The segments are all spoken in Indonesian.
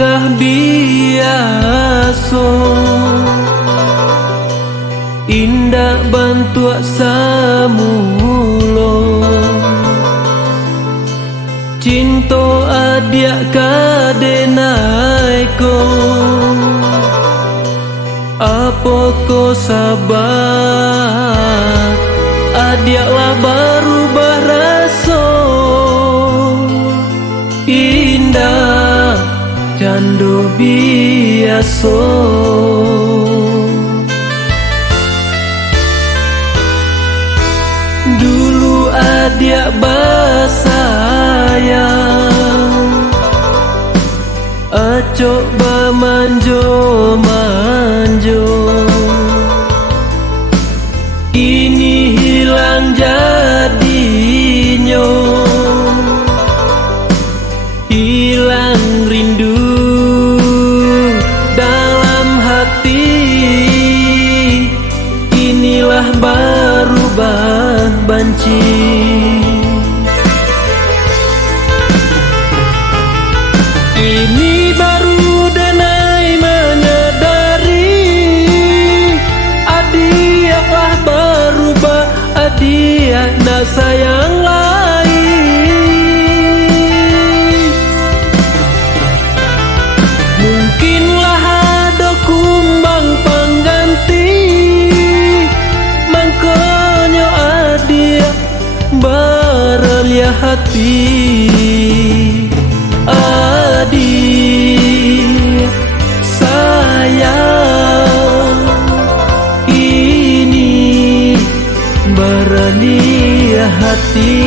Tidakkah biasa indah bantua samulo cinta adia kadenai ko apa ko sabar adia lah berubah rasa indah candu biasa. Dulu adia basayang coba manjo-manjo kini hilang jadinya hilang rindu dalam hati inilah berubah banci. Ini baru denai menyadari adia lah berubah adia nak sayang lain. Mungkinlah ada kumbang pengganti makanya adia berelia hati. Adik sayang ini berelia hati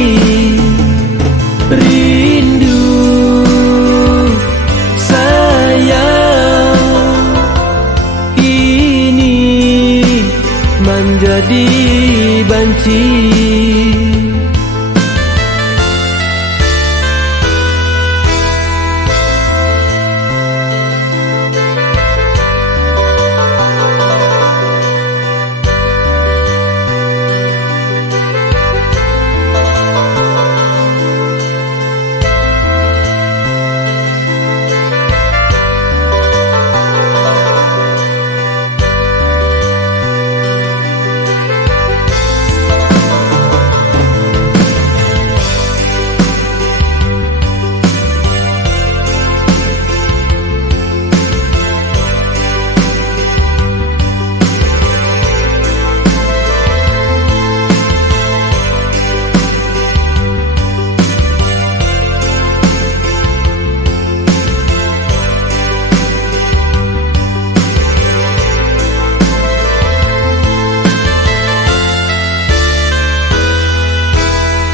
rindu sayang ini menjadi banci.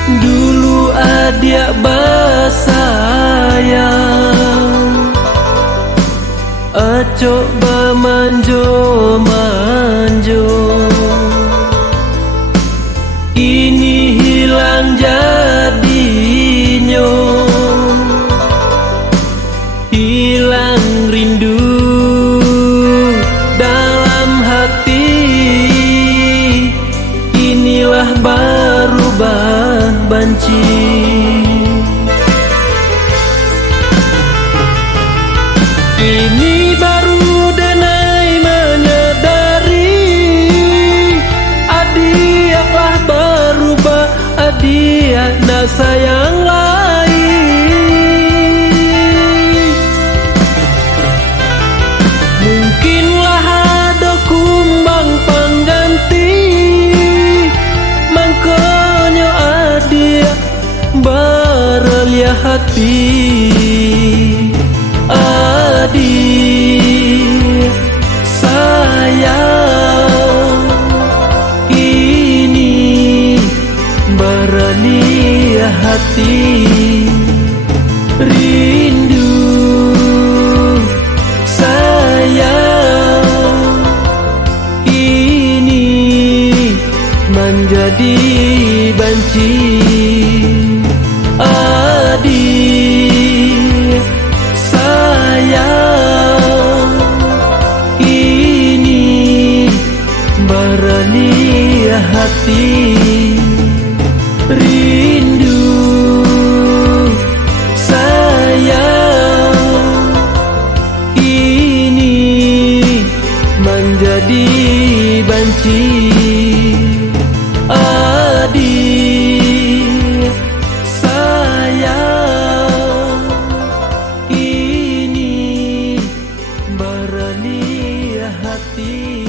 Dulu adia basayang coba manjo-manjo ini hilang jadinya hilang rindu dalam hati inilah berubah banci. Ini baru denai menyadari adia lah berubah adia nak sayang lain. Mungkinlah ada kumbang pengganti makanya adia berelia hati. Adik sayang ini berelia hati rindu sayang ini menjadi banci. Adik sayang ini berelia hati rindu sayang hati